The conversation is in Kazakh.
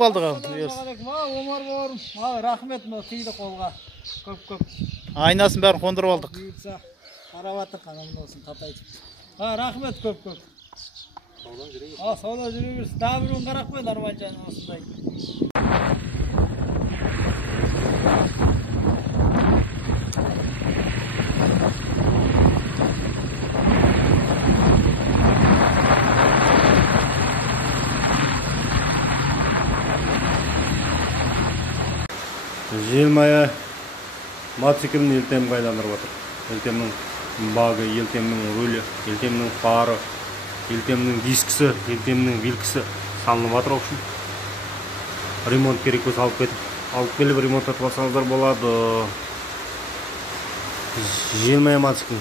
қалдық. Омар бауырым, рахмет, тиді қолға. Көп. Айнасын бәрін қондырып алдық. Бұйырса, қараваттық қанамын olsun қатайтып. Рахмет көп. Сауда жүре берсін. Daha bir қарақ қой, нормальжаны осындай. Желмая мотоциклін елтемге айландырып отыр. Елтемнің багы, елтемнің рөлі, елтемнің фары, елтемнің дискісі, елтемнің вилкісі салынып жатыр. Ремонт керек болса алып келіп ремонт атып алсаңыздар болады. Желмая мотоциклін